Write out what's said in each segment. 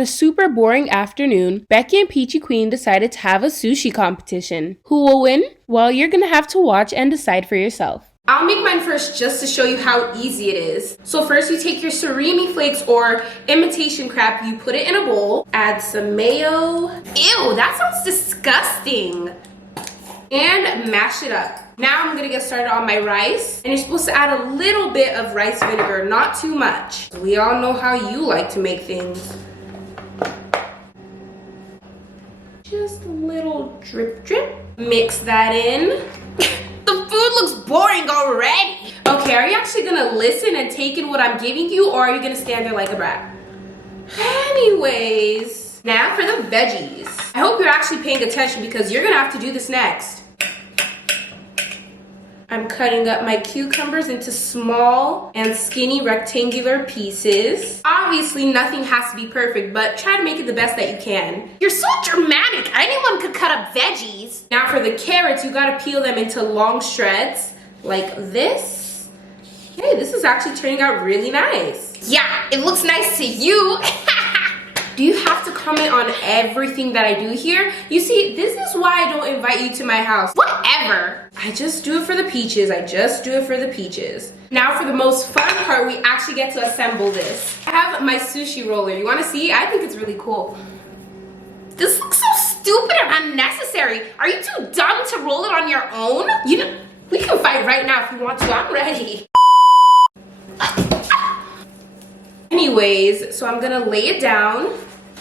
On a super boring afternoon, Becky and Peachy Queen decided to have a sushi competition. Who will win? Well, you're gonna have to watch and decide for yourself. I'll make mine first just to show you how easy it is. So first you take your surimi flakes or imitation crab, you put it in a bowl, add some mayo. Ew, that sounds disgusting. And mash it up. Now I'm gonna get started on my rice. And you're supposed to add a little bit of rice vinegar, not too much. We all know how you like to make things. Just a little drip drip. Mix that in. The food looks boring already. Okay, are you actually gonna listen and take in what I'm giving you, or are you gonna stand there like a brat? Anyways, now for the veggies. I hope you're actually paying attention because you're gonna have to do this next. I'm cutting up my cucumbers into small and skinny rectangular pieces. Obviously, nothing has to be perfect, but try to make it the best that you can. You're so dramatic. Anyone could cut up veggies. Now for the carrots, you gotta peel them into long shreds like this. Hey, this is actually turning out really nice. Yeah, it looks nice to you. Do you have to comment on everything that I do here? You see, this is why I don't invite you to my house. Whatever. I just do it for the peaches. I just do it for the peaches. Now for the most fun part, we actually get to assemble this. I have my sushi roller. You wanna see? I think it's really cool. This looks so stupid and unnecessary. Are you too dumb to roll it on your own? You know, we can fight right now if you want to. I'm ready. Anyways, so I'm gonna lay it down.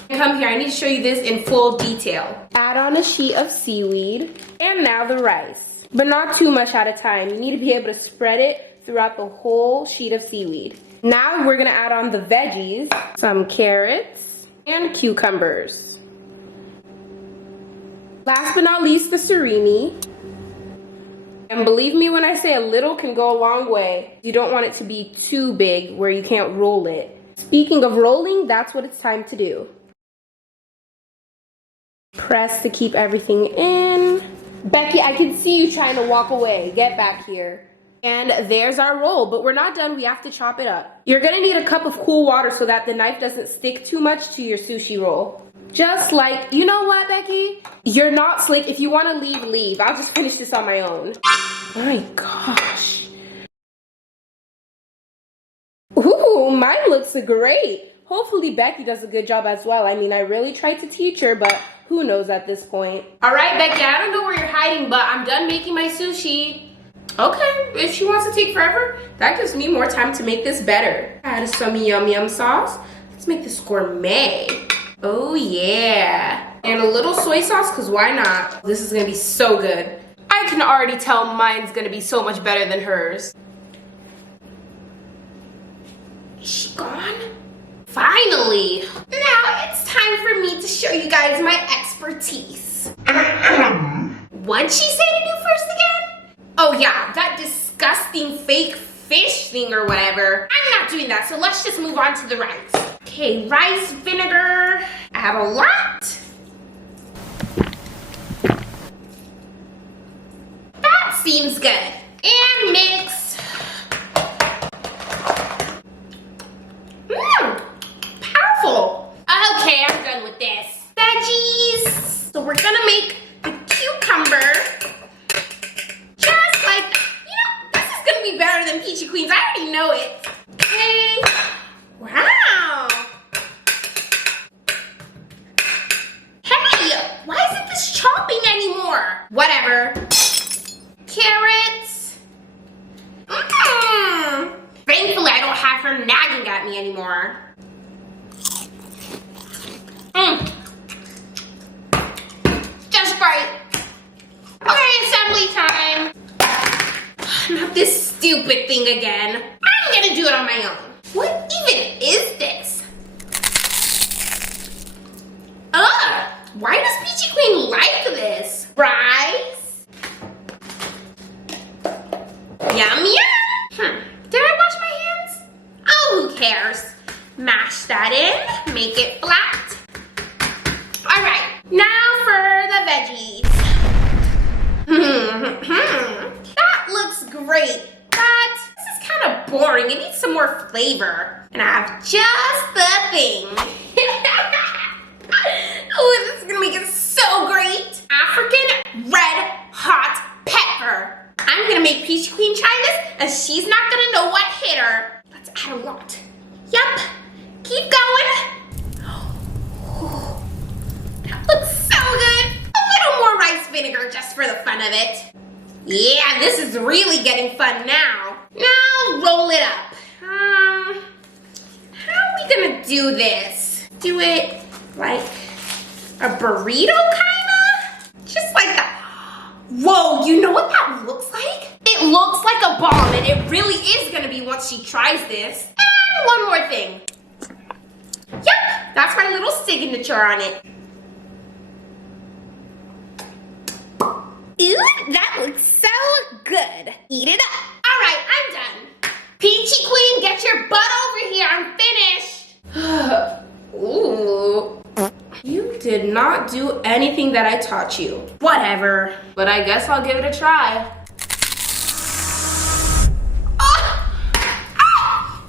Come here, I need to show you this in full detail. Add on a sheet of seaweed, and now the rice. But not too much at a time. You need to be able to spread it throughout the whole sheet of seaweed. Now we're gonna add on the veggies, some carrots, and cucumbers. Last but not least, the surimi. And believe me when I say a little can go a long way. You don't want it to be too big where you can't roll it. Speaking of rolling, that's what it's time to do. Press to keep everything in. Becky, I can see you trying to walk away. Get back here. And there's our roll, but we're not done. We have to chop it up. You're gonna need a cup of cool water so that the knife doesn't stick too much to your sushi roll. Just like, you know what, Becky? You're not slick. If you wanna leave, leave. I'll just finish this on my own. My gosh. Ooh, mine looks great. Hopefully Becky does a good job as well. I mean, I really tried to teach her, but who knows at this point. All right, Becky, I don't know where you're hiding, but I'm done making my sushi. Okay, if she wants to take forever, that gives me more time to make this better. Add some yum yum sauce. Let's make this gourmet. Oh yeah. And a little soy sauce, because why not? This is gonna be so good. I can already tell mine's gonna be so much better than hers. Is she gone? Finally! Now it's time for me to show you guys my expertise. What'd she say to do first again? Oh yeah, that disgusting fake fish thing or whatever. I'm not doing that, so let's just move on to the rice. Okay, rice vinegar. Add a lot. That seems good. And mix. Powerful. Okay, I'm done with this. Veggies. So we're gonna make the cucumber. Just like, you know, this is gonna be better than Peachy Queen's. I already know it. Okay. Wow. Hey, why isn't this chopping anymore? Whatever. Carrots. Thankfully, I don't have her nagging at me anymore. Just right. Okay, assembly time. Not this stupid thing again. I'm gonna do it on my own. What even is this? Ugh, why does Peachy Queen like this? Rice. Yum yum. Did I wash my hands? Oh, who cares? Mash that in, make it flat. All right, now for the veggies. That looks great, but this is kind of boring. It needs some more flavor. And I have just the thing. Oh, this is gonna make it so great. African red hot pepper. I'm gonna make Peachy Queen try this, and she's not gonna know what hit her. Let's add a lot. Yep, keep going. Oh, that looks so good. A little more rice vinegar just for the fun of it. Yeah, this is really getting fun now. Now roll it up. How are we gonna do this? Do it like a burrito, kinda? Just like that. Whoa, you know what that looks like? It looks like a bomb, and it really is gonna be once she tries this. And one more thing. Yep, that's my little signature on it. Ooh, that looks so good. Eat it up. All right, I'm done. Peachy Queen, get your butt over here. I'm finished. Ooh. You did not do anything that I taught you. Whatever. But I guess I'll give it a try.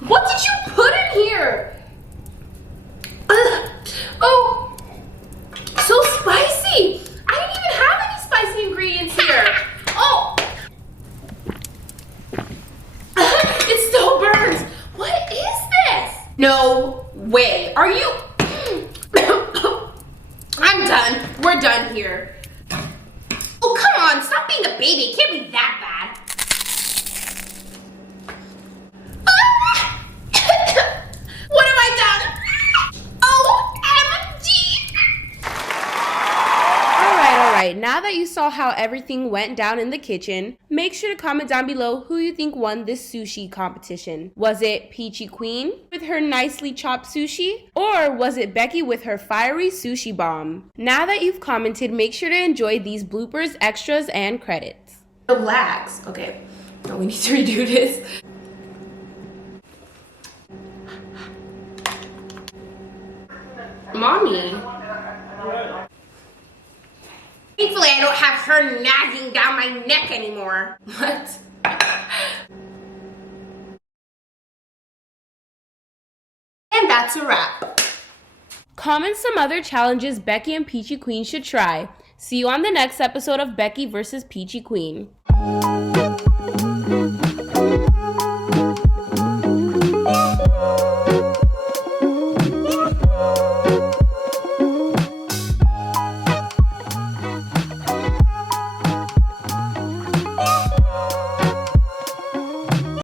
What did you put in here? Oh, so spicy. I didn't even have any spicy ingredients here. Oh. It still burns. What is this? No way. Are you? I'm done. We're done here. Oh, come on. Stop being a baby. It can't be that bad. What have I done? OMG. Alright, now that you saw how everything went down in the kitchen, make sure to comment down below who you think won this sushi competition. Was it Peachy Queen with her nicely chopped sushi? Or was it Becky with her fiery sushi bomb? Now that you've commented, make sure to enjoy these bloopers, extras, and credits. Relax. Okay. No, we need to redo this. Mommy. Thankfully, I don't have her nagging down my neck anymore. What? And that's a wrap. Comment some other challenges Becky and Peachy Queen should try. See you on the next episode of Becky vs. Peachy Queen.